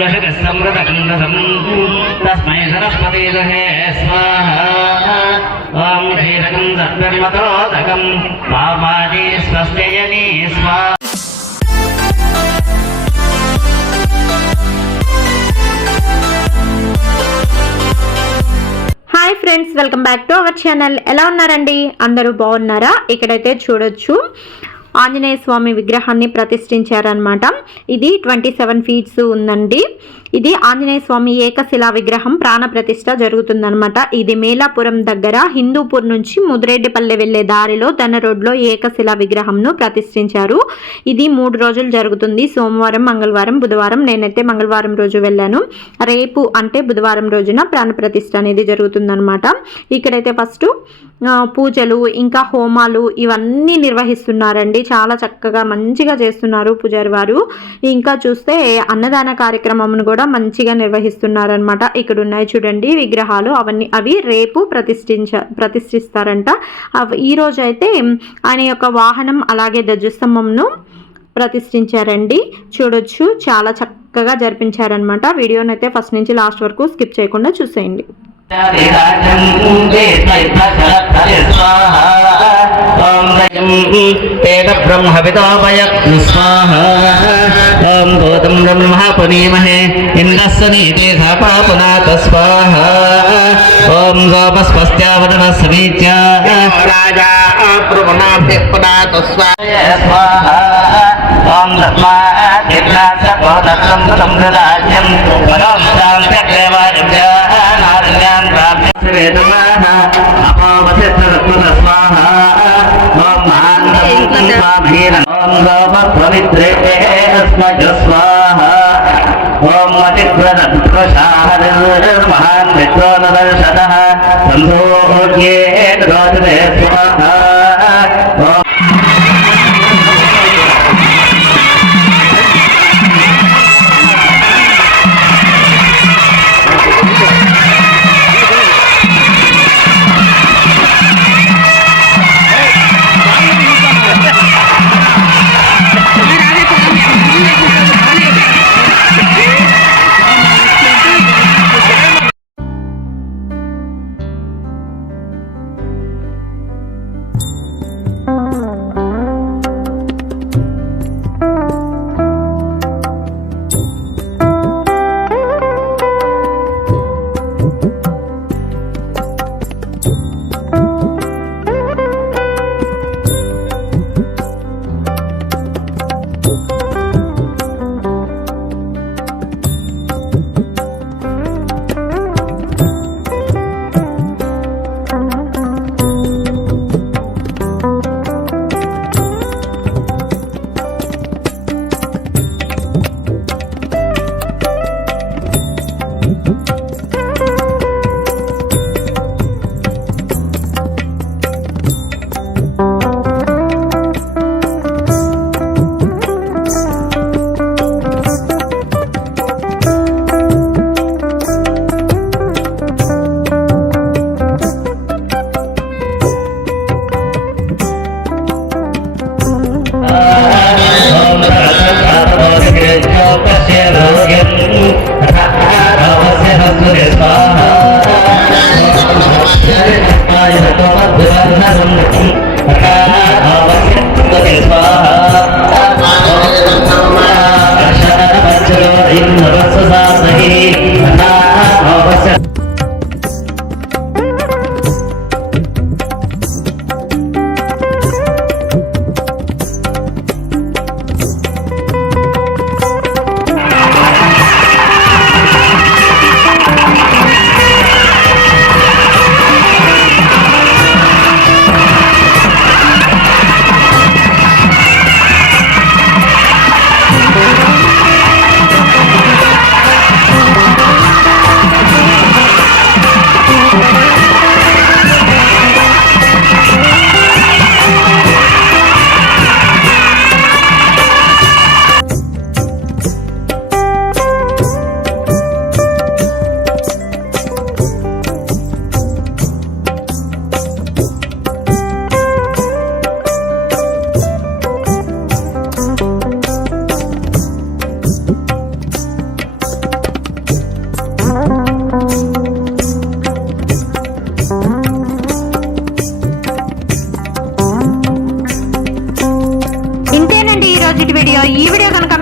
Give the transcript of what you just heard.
लशकसमृतकण्डसं तस्मै सरस्वतीदहे स्वाहा ॐ क्षीरकं सत्पर्मतोदकं पापादि स्वस्त्ययनी स्वाहा। Hi friends, welcome back to our channel. ఎలా ఉన్నారండి? అందరూ బాగున్నారా? ఇక్కడైతే చూడొచ్చు ఆంజనేయ స్వామి విగ్రహాన్ని ప్రతిష్ఠించారనమాట. ఇది 27 ఫీట్స్ ఉందండి. ఇది ఆంజనేయ స్వామి ఏకశిలా విగ్రహం ప్రాణ ప్రతిష్ఠ జరుగుతుందనమాట. ఇది మేలాపురం దగ్గర హిందూపూర్ నుంచి ముదిరెడ్డిపల్లె వెళ్లే దారిలో ధన రోడ్లో ఏకశిలా విగ్రహంను ప్రతిష్ఠించారు. ఇది 3 రోజులు జరుగుతుంది. సోమవారం, మంగళవారం, బుధవారం. నేనైతే మంగళవారం రోజు వెళ్ళాను. రేపు అంటే బుధవారం రోజున ప్రాణ ప్రతిష్ఠ అనేది జరుగుతుందనమాట. ఇక్కడైతే ఫస్ట్ పూజలు ఇంకా హోమాలు ఇవన్నీ నిర్వహిస్తున్నారండి. చాలా చక్కగా మంచిగా చేస్తున్నారు పూజారి వారు. ఇంకా చూస్తే అన్నదాన కార్యక్రమం కూడా మంచిగా నిర్వహిస్తున్నారనమాట. ఇక్కడ ఉన్నాయి చూడండి విగ్రహాలు, అవి రేపు ప్రతిష్ఠిస్తారంట. ఈ రోజు అయితే ఆయన యొక్క వాహనం అలాగే ధ్వజస్తంభంను ప్రతిష్ఠించారండి. చూడొచ్చు, చాలా చక్కగా జరిపించారనమాట. వీడియోనైతే ఫస్ట్ నుంచి లాస్ట్ వరకు స్కిప్ చేయకుండా చూసేయండి. ఓం గౌతం బ్రహ్మ పునీమహే ఇంద్రస్వనీతే సపాపునాత స్వాహ ఓం గోపస్వస్త్యావదన సమీత్య రాజా ప్రవణాభ్యపునాత స్వాహ ఓం ధర్మా చిత్రాస గోదత్తం సంప్రదాయం పరం శాంతగ్రేవాజ్ఞ నార్యాన్ ప్రాప్య వేదమాః అపావసిత్రరత్న స్వాహ ఓం మహాన్ స్వామీర ఓం గోప పవిత్రే అస్మజ స్వాహ ఓం మతిప్రదత్వశాహర్ మహాన్ విద్రోనదర్శనః సంభోగ్యే రోదనే స్వాహ ఓం మరి ఈ వీడియో కనుక